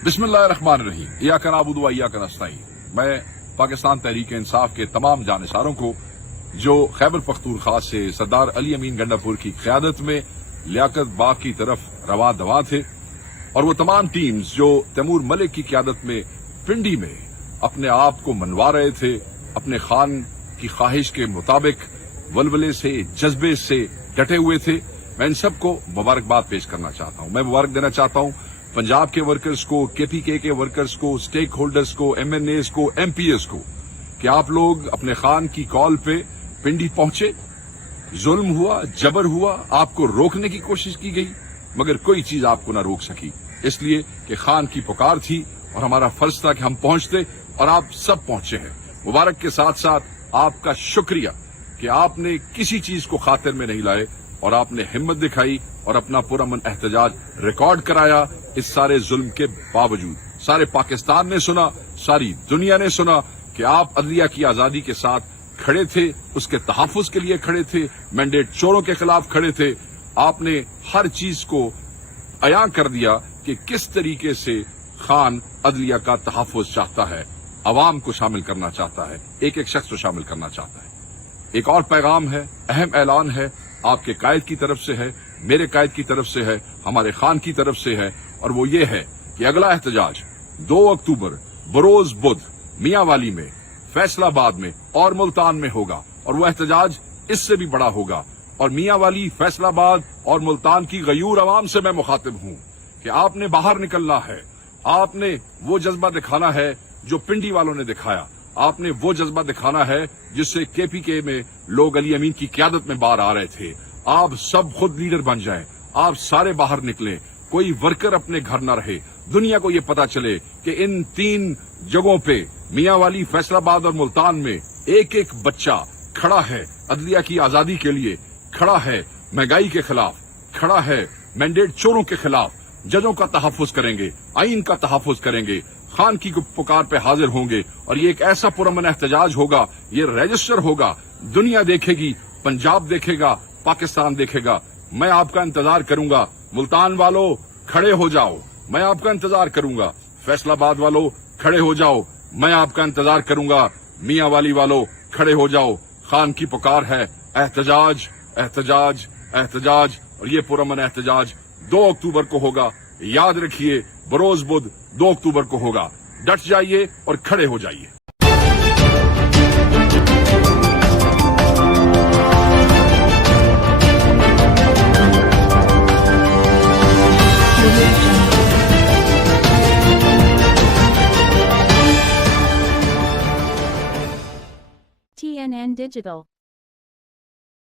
बिस्मिल्लाहिर्रहमानिर्रहीम, इय्याका नअबुदु व इय्याका नस्तईन। मैं पाकिस्तान तहरीक इंसाफ के तमाम जानिसारों को जो खैबर पख्तूनख्वा से सरदार अली अमीन गंडापुर की क़यादत में लियाकत बाग की तरफ रवां दवा थे और वो तमाम टीम्स जो तैमूर मलिक की क़यादत में पिंडी में अपने आप को मनवा रहे थे, अपने खान की ख्वाहिश के मुताबिक वलवले से जज्बे से डटे हुए थे, मैं इन सबको मुबारकबाद पेश करना चाहता हूं। मैं मुबारक देना चाहता हूं पंजाब के वर्कर्स को, केपीके के वर्कर्स को, स्टेक होल्डर्स को, एमएनएस को, एमपीएस को कि आप लोग अपने खान की कॉल पे पिंडी पहुंचे। जुल्म हुआ, जबर हुआ, आपको रोकने की कोशिश की गई मगर कोई चीज आपको ना रोक सकी, इसलिए कि खान की पुकार थी और हमारा फर्ज था कि हम पहुंचते और आप सब पहुंचे हैं। मुबारक के साथ साथ आपका शुक्रिया कि आपने किसी चीज को खातिर में नहीं लाए और आपने हिम्मत दिखाई और अपना पुरअमन एहतजाज रिकॉर्ड कराया। इस सारे जुल्म के बावजूद सारे पाकिस्तान ने सुना, सारी दुनिया ने सुना कि आप अदलिया की आजादी के साथ खड़े थे, उसके तहफ़्फ़ुज़ के लिए खड़े थे, मैंडेट चोरों के खिलाफ खड़े थे। आपने हर चीज को अयां कर दिया कि किस तरीके से खान अदलिया का तहफ़्फ़ुज़ चाहता है, अवाम को शामिल करना चाहता है, एक एक शख्स को शामिल करना चाहता है। एक और पैगाम है, अहम ऐलान है, आपके कायद की तरफ से है, मेरे कायद की तरफ से है, हमारे खान की तरफ से है, और वो ये है कि अगला एहतजाज 2 अक्टूबर बरोज बुध मियांवाली में, फैसलाबाद में और मुल्तान में होगा और वो एहतजाज इससे भी बड़ा होगा। और मियांवाली, फैसलाबाद और मुल्तान की गयूर अवाम से मैं मुखातिब हूं कि आपने बाहर निकलना है, आपने वो जज्बा दिखाना है जो पिंडी वालों ने दिखाया, आपने वो जज्बा दिखाना है जिससे केपीके में लोग अली अमीन की क़यादत में बाहर आ रहे थे। आप सब खुद लीडर बन जाएं, आप सारे बाहर निकलें, कोई वर्कर अपने घर न रहे, दुनिया को ये पता चले कि इन 3 जगहों पे मियांवाली, फैसलाबाद और मुल्तान में एक एक बच्चा खड़ा है अदलिया की आजादी के लिए, खड़ा है महंगाई के खिलाफ, खड़ा है मैंडेट चोरों के खिलाफ। जजों का तहफ़्फ़ुज़ करेंगे, आइन का तहफ़्फ़ुज़ करेंगे, खान की पुकार पे हाजिर होंगे और ये एक ऐसा पुरअमन एहतजाज होगा, ये रजिस्टर होगा, दुनिया देखेगी, पंजाब देखेगा, पाकिस्तान देखेगा। मैं आपका इंतजार करूंगा। मुल्तान वालों खड़े हो जाओ, मैं आपका इंतजार करूंगा। फैसलाबाद वालों खड़े हो जाओ, मैं आपका इंतजार करूंगा। मियांवाली वालों खड़े हो जाओ, खान की पुकार है, एहतजाज एहतजाज एहतजाज। और ये पुरअमन एहतजाज 2 अक्टूबर को होगा, याद रखिए, बरोज बुध 2 अक्टूबर को होगा। डट जाइए और खड़े हो जाइए। TNN Digital